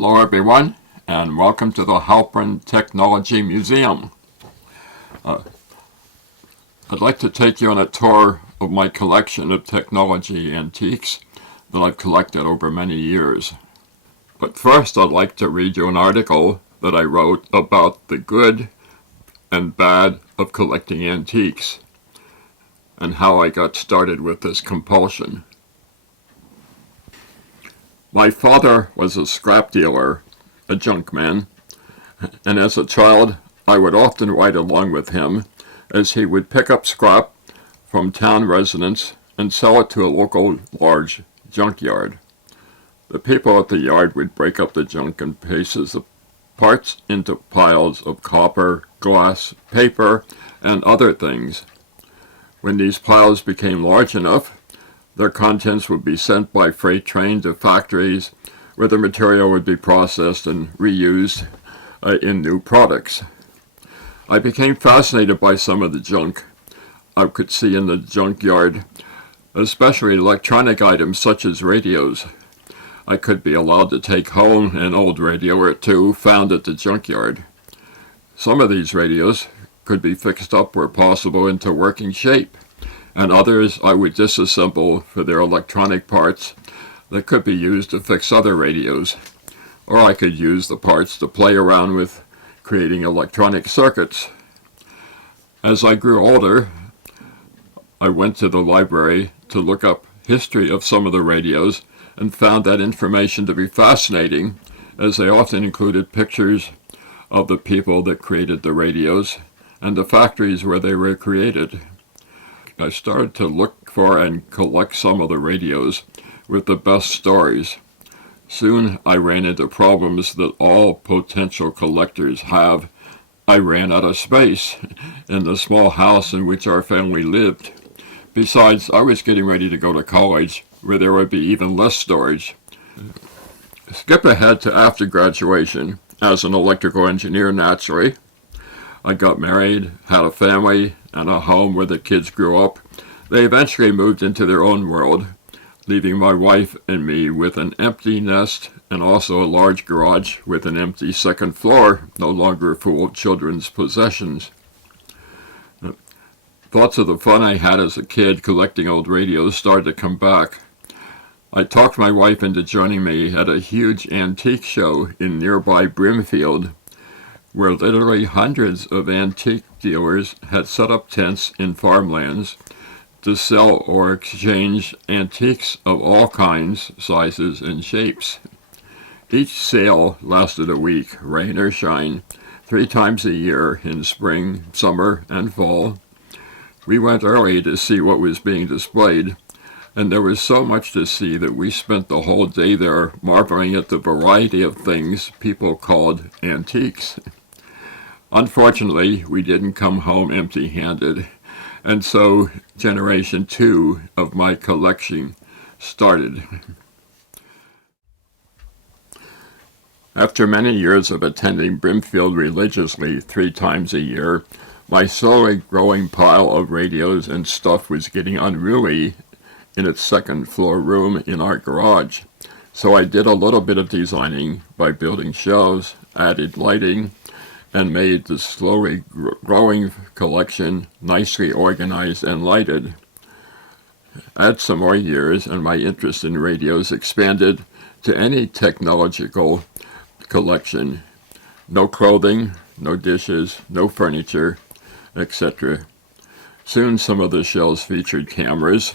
Hello everyone, and welcome to the Halprin Technology Museum. I'd like to take you on a tour of my collection of technology antiques that I've collected over many years. But first I'd like to read you an article that I wrote about the good and bad of collecting antiques and how I got started with this compulsion. My father was a scrap dealer, a junk man, and as a child I would often ride along with him as he would pick up scrap from town residents and sell it to a local large junkyard. The people at the yard would break up the junk and pieces of parts into piles of copper, glass, paper, and other things. When these piles became large enough, their contents would be sent by freight train to factories where the material would be processed and reused in new products. I became fascinated by some of the junk I could see in the junkyard, especially electronic items such as radios. I could be allowed to take home an old radio or two found at the junkyard. Some of these radios could be fixed up where possible into working shape, and others I would disassemble for their electronic parts that could be used to fix other radios, or I could use the parts to play around with creating electronic circuits. As I grew older, I went to the library to look up history of some of the radios and found that information to be fascinating, as they often included pictures of the people that created the radios and the factories where they were created. I started to look for and collect some of the radios with the best stories. Soon I ran into problems that all potential collectors have. I ran out of space in the small house in which our family lived. Besides, I was getting ready to go to college, where there would be even less storage. Skip ahead to after graduation. As an electrical engineer, naturally, I got married, had a family, and a home where the kids grew up. They eventually moved into their own world, leaving my wife and me with an empty nest and also a large garage with an empty second floor, no longer full of children's possessions. Thoughts of the fun I had as a kid collecting old radios started to come back. I talked my wife into joining me at a huge antique show in nearby Brimfield, where literally hundreds of antique dealers had set up tents in farmlands to sell or exchange antiques of all kinds, sizes, and shapes. Each sale lasted a week, rain or shine, 3 times a year in spring, summer, and fall. We went early to see what was being displayed, and there was so much to see that we spent the whole day there marveling at the variety of things people called antiques. Unfortunately, we didn't come home empty-handed, and so generation 2 of my collection started. After many years of attending Brimfield religiously 3 times a year, my slowly growing pile of radios and stuff was getting unruly in its second floor room in our garage. So I did a little bit of designing by building shelves, added lighting, and made the slowly growing collection nicely organized and lighted. Add some more years and my interest in radios expanded to any technological collection. No clothing, no dishes, no furniture, etc. Soon some of the shelves featured cameras,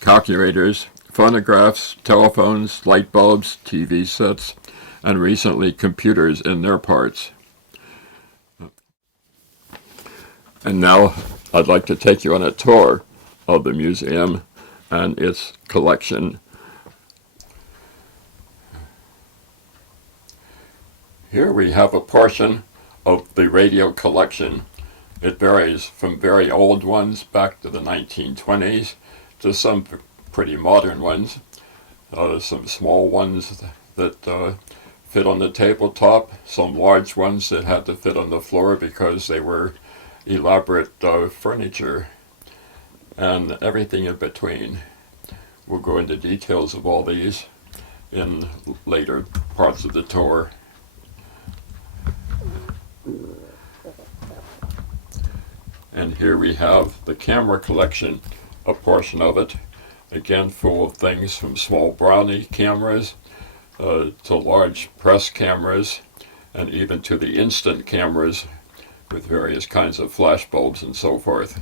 calculators, phonographs, telephones, light bulbs, TV sets, and recently computers and their parts. And now I'd like to take you on a tour of the museum and its collection. Here we have a portion of the radio collection. It varies from very old ones back to the 1920s to some pretty modern ones. Some small ones that fit on the tabletop, some large ones that had to fit on the floor because they were elaborate furniture, and everything in between. We'll go into details of all these in later parts of the tour. And here we have the camera collection, a portion of it, again full of things from small brownie cameras to large press cameras, and even to the instant cameras with various kinds of flash bulbs and so forth.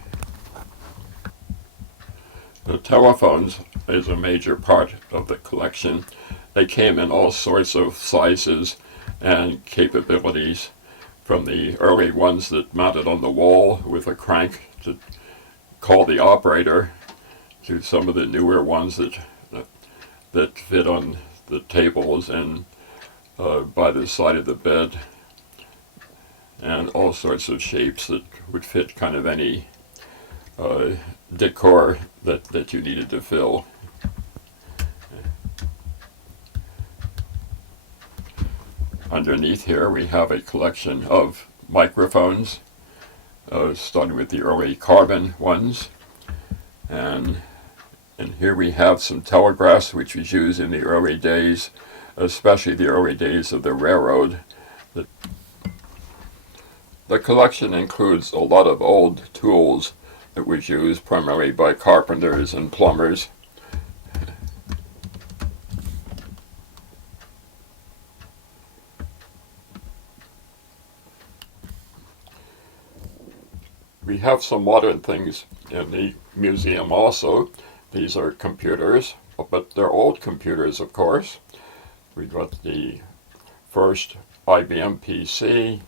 The telephones is a major part of the collection. They came in all sorts of sizes and capabilities, from the early ones that mounted on the wall with a crank to call the operator, to some of the newer ones that fit on the tables and by the side of the bed, and all sorts of shapes that would fit kind of any decor that you needed to fill. Underneath here we have a collection of microphones, starting with the early carbon ones, and here we have some telegraphs which was used in the early days, especially the early days of the railroad. The collection includes a lot of old tools that was used primarily by carpenters and plumbers. We have some modern things in the museum also. These are computers, but they're old computers, of course. We've got the first IBM PC,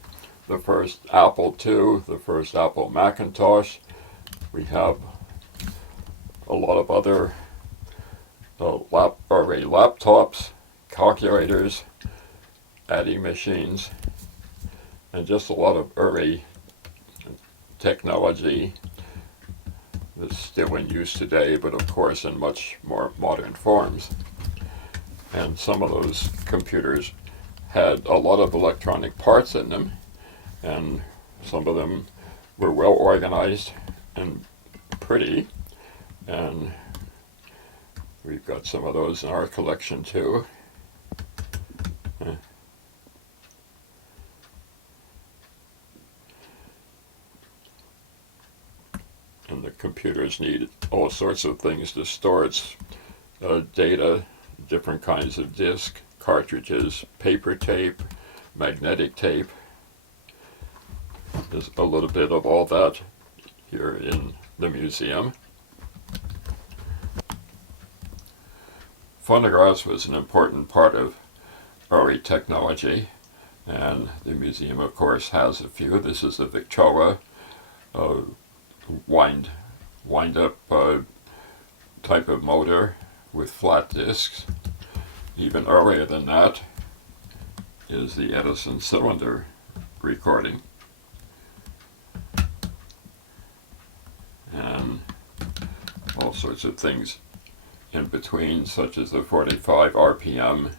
the first Apple II, the first Apple Macintosh. We have a lot of other early laptops, calculators, adding machines, and just a lot of early technology that's still in use today, but of course in much more modern forms. And some of those computers had a lot of electronic parts in them, and some of them were well organized and pretty, and we've got some of those in our collection too. And the computers need all sorts of things to store its data, different kinds of disk, cartridges, paper tape, magnetic tape. There's a little bit of all that here in the museum. Phonographs was an important part of early technology, and the museum of course has a few. This is the Victrola wind up type of motor with flat discs. Even earlier than that is the Edison cylinder recording, and all sorts of things in between, such as the 45 RPM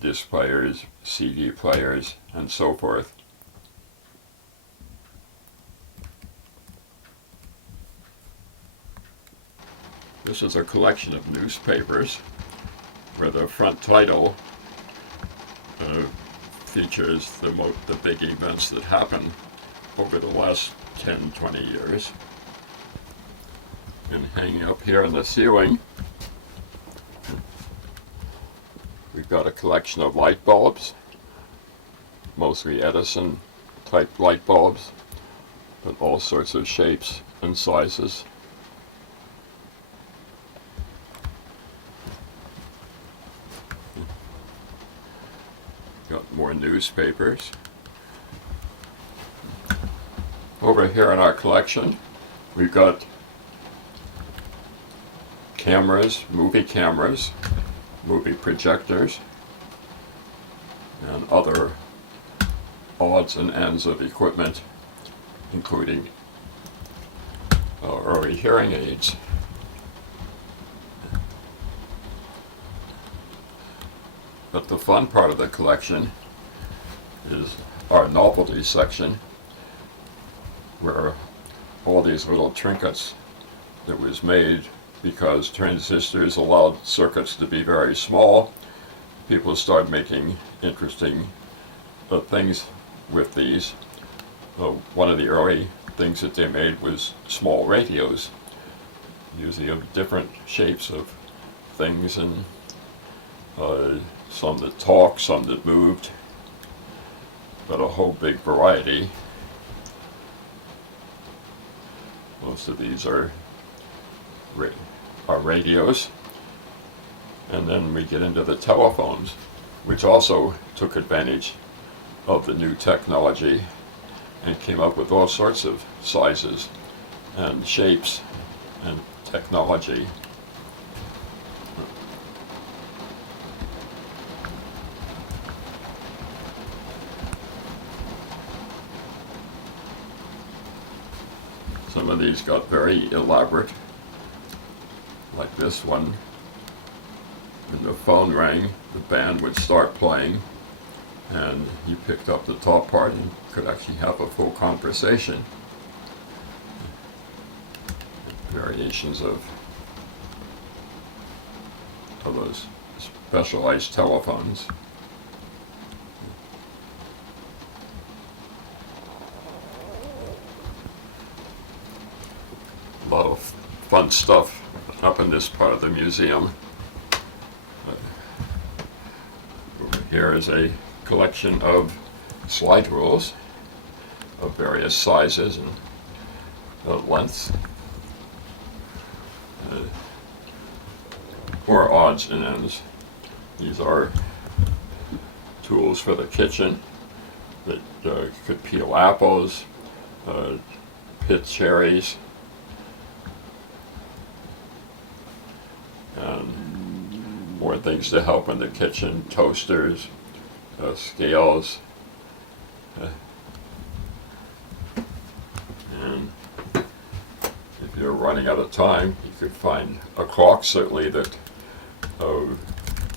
disc players, CD players, and so forth. This is a collection of newspapers where the front title features the big events that happened over the last 10, 20 years. And hanging up here on the ceiling, we've got a collection of light bulbs, mostly Edison type light bulbs, but all sorts of shapes and sizes. Got more newspapers. Over here in our collection, we've got cameras, movie projectors, and other odds and ends of equipment, including early hearing aids. But the fun part of the collection is our novelty section, where all these little trinkets that was made because transistors allowed circuits to be very small, people started making interesting things with these. One of the early things that they made was small radios, usually of different shapes of things, and some that talked, some that moved, but a whole big variety. Most of these are radios. And then we get into the telephones, which also took advantage of the new technology and came up with all sorts of sizes and shapes and technology. Some of these got very elaborate, like this one. When the phone rang, the band would start playing, and you picked up the top part and could actually have a full conversation. Variations of those specialized telephones. A lot of fun stuff up in this part of the museum. Over here is a collection of slide rules of various sizes and lengths, or odds and ends. These are tools for the kitchen that could peel apples, pit cherries, and more things to help in the kitchen: toasters, scales, and if you're running out of time, you could find a clock certainly that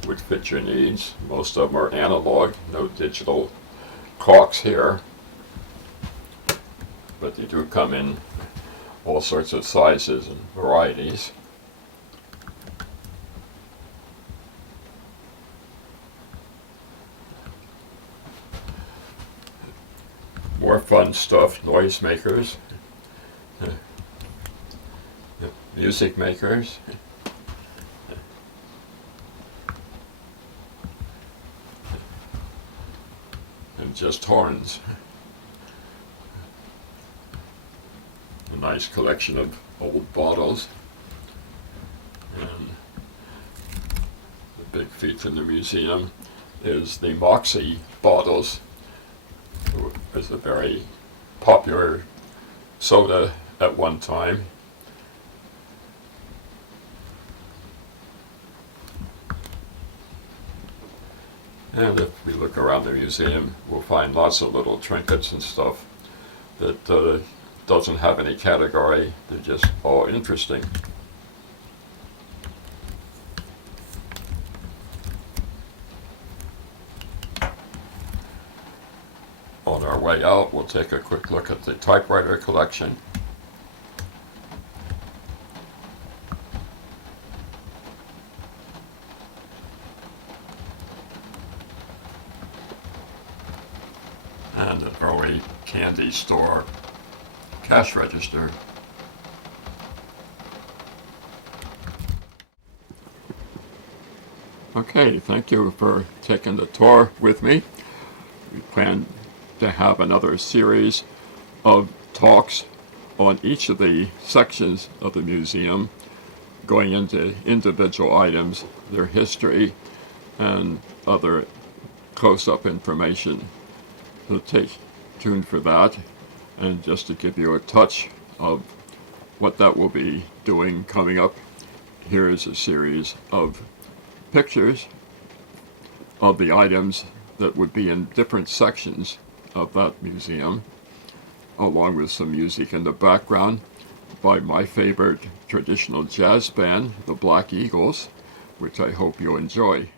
would fit your needs. Most of them are analog, no digital clocks here, but they do come in all sorts of sizes and varieties. More fun stuff: noisemakers, music makers, and just horns. A nice collection of old bottles. And the big feature in the museum is the Moxie bottles. It was a very popular soda at one time. And if we look around the museum, we'll find lots of little trinkets and stuff that doesn't have any category. They're just all interesting. On our way out, we'll take a quick look at the typewriter collection. And an early candy store cash register. Okay, thank you for taking the tour with me. We plan to have another series of talks on each of the sections of the museum, going into individual items, their history, and other close-up information. So stay tuned for that. And just to give you a touch of what that will be doing coming up, here is a series of pictures of the items that would be in different sections of that museum, along with some music in the background by my favorite traditional jazz band, the Black Eagles, which I hope you'll enjoy.